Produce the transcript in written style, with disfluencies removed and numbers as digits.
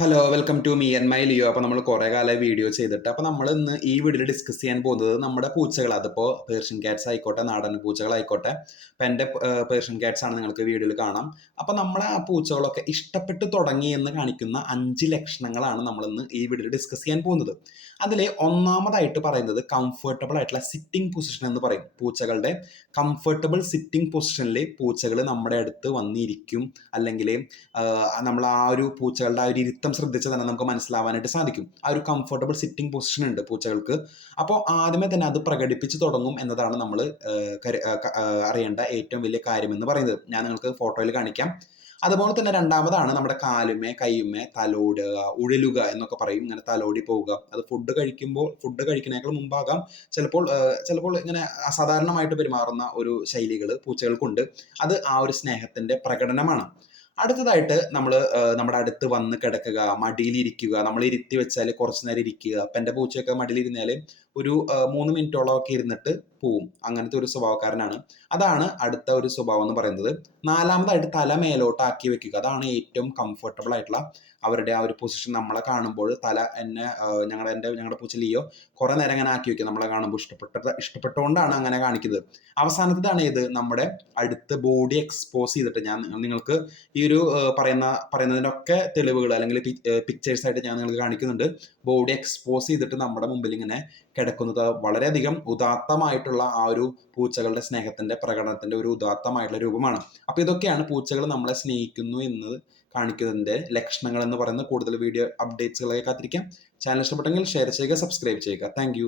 Hello welcome to me and my Leo. അപ്പോൾ നമ്മൾ കുറേ കാലമായി വീഡിയോ ചെയ്തിട്ട് അപ്പോൾ നമ്മൾ ഇന്ന് ഈ വീഡിയോയിൽ ഡിസ്കസ് ചെയ്യാൻ പോകുന്നത് നമ്മുടെ പൂച്ചകൾ. അതിപ്പോൾ പേർഷ്യൻ ക്യാറ്റ്സ് ആയിക്കോട്ടെ, നാടൻ പൂച്ചകളായിക്കോട്ടെ. അപ്പോൾ എൻ്റെ പേർഷ്യൻ ക്യാറ്റ്സ് ആണ് നിങ്ങൾക്ക് വീഡിയോയിൽ കാണാം. അപ്പോൾ നമ്മളെ ആ പൂച്ചകളൊക്കെ ഇഷ്ടപ്പെട്ട് തുടങ്ങി എന്ന് കാണിക്കുന്ന 5 ലക്ഷണങ്ങളാണ് നമ്മളിന്ന് ഈ വീഡിയോയിൽ ഡിസ്കസ് ചെയ്യാൻ പോകുന്നത്. അതിൽ ഒന്നാമതായിട്ട് പറയുന്നത് കംഫർട്ടബിൾ ആയിട്ടുള്ള സിറ്റിംഗ് പൊസിഷൻ എന്ന് പറയും. പൂച്ചകളുടെ കംഫർട്ടബിൾ സിറ്റിംഗ് പൊസിഷനിൽ പൂച്ചകൾ നമ്മുടെ അടുത്ത് വന്നിരിക്കും. അല്ലെങ്കിൽ നമ്മൾ ആ ഒരു പൂച്ചകളുടെ ആ ഒരു ഇരുത്തം ശ്രദ്ധിച്ചാൽ തന്നെ നമുക്ക് മനസ്സിലാവാനായിട്ട് സാധിക്കും. ആ ഒരു കംഫർട്ടബിൾ സിറ്റിംഗ് പൊസിഷൻ ഉണ്ട് പൂച്ചകൾക്ക്. അപ്പോൾ ആദ്യമേ തന്നെ അത് പ്രകടിപ്പിച്ച് തുടങ്ങും എന്നതാണ് നമ്മൾ അറിയേണ്ട ഏറ്റവും വലിയ കാര്യമെന്ന് പറയുന്നത്. ഞാൻ നിങ്ങൾക്ക് ഫോട്ടോയിൽ കാണിക്കാം. അതുപോലെ തന്നെ രണ്ടാമതാണ് നമ്മുടെ കാലുമേ കയ്യുമേ തലോടുക, ഉഴലുക എന്നൊക്കെ പറയും. ഇങ്ങനെ തലോടി പോവുക. അത് ഫുഡ് കഴിക്കുന്നതിനേക്കാൾ മുമ്പാകാം. ചിലപ്പോൾ ഇങ്ങനെ അസാധാരണമായിട്ട് പെരുമാറുന്ന ഒരു ശൈലികൾ പൂച്ചകൾക്കുണ്ട്. അത് ആ ഒരു സ്നേഹത്തിന്റെ പ്രകടനമാണ്. അടുത്തതായിട്ട് നമ്മൾ നമ്മുടെ അടുത്ത് വന്ന് കിടക്കുക, മടിയിലിരിക്കുക. നമ്മൾ ഇരുത്തി വെച്ചാൽ കുറച്ച് നേരം ഇരിക്കുക. അപ്പം എൻ്റെ പൂച്ചയൊക്കെ മടിയിലിരുന്നാൽ ഒരു 3 മിനിറ്റോളം ഒക്കെ ഇരുന്നിട്ട് പോവും. അങ്ങനത്തെ ഒരു സ്വഭാവക്കാരനാണ്. അതാണ് അടുത്ത ഒരു സ്വഭാവം എന്ന് പറയുന്നത്. നാലാമതായിട്ട് തല മേലോട്ടാക്കി വെക്കുക. അതാണ് ഏറ്റവും കംഫർട്ടബിൾ ആയിട്ടുള്ള അവരുടെ ആ ഒരു പൊസിഷൻ. നമ്മളെ കാണുമ്പോൾ തല ഞങ്ങളുടെ പൂച്ച ലിയോ കുറേ നേരം അങ്ങനെ ആക്കി വെക്കുക. നമ്മളെ കാണുമ്പോൾ ഇഷ്ടപ്പെട്ടുകൊണ്ടാണ് അങ്ങനെ കാണിക്കുന്നത്. അവസാനത്തേതാണ് ഇത് നമ്മുടെ അടുത്ത് ബോഡി എക്സ്പോസ് ചെയ്തിട്ട് ഞാൻ നിങ്ങൾക്ക് ഈ ഒരു പറയുന്നതിനൊക്കെ തെളിവുകൾ അല്ലെങ്കിൽ പിക്ചേഴ്സ് ആയിട്ട് ഞാൻ നിങ്ങൾക്ക് കാണിക്കുന്നുണ്ട്. ബോഡി എക്സ്പോസ് ചെയ്തിട്ട് നമ്മുടെ മുമ്പിൽ ഇങ്ങനെ കിടക്കുന്നത് വളരെയധികം ഉദാത്തമായിട്ടുള്ള ആ ഒരു പൂച്ചകളുടെ സ്നേഹത്തിന്റെ പ്രകടനത്തിന്റെ ഒരു ഉദാത്തമായിട്ടുള്ള രൂപമാണ്. അപ്പോൾ ഇതൊക്കെയാണ് പൂച്ചകൾ നമ്മളെ സ്നേഹിക്കുന്നു എന്ന് കാണിക്കുന്നതിന്റെ ലക്ഷണങ്ങൾ എന്ന് പറയുന്നത്. കൂടുതൽ വീഡിയോ അപ്ഡേറ്റ്സുകളെ കാത്തിരിക്കാം. ചാനൽ ഇഷ്ടപ്പെട്ടെങ്കിൽ ഷെയർ ചെയ്യുക, സബ്സ്ക്രൈബ് ചെയ്യുക. താങ്ക്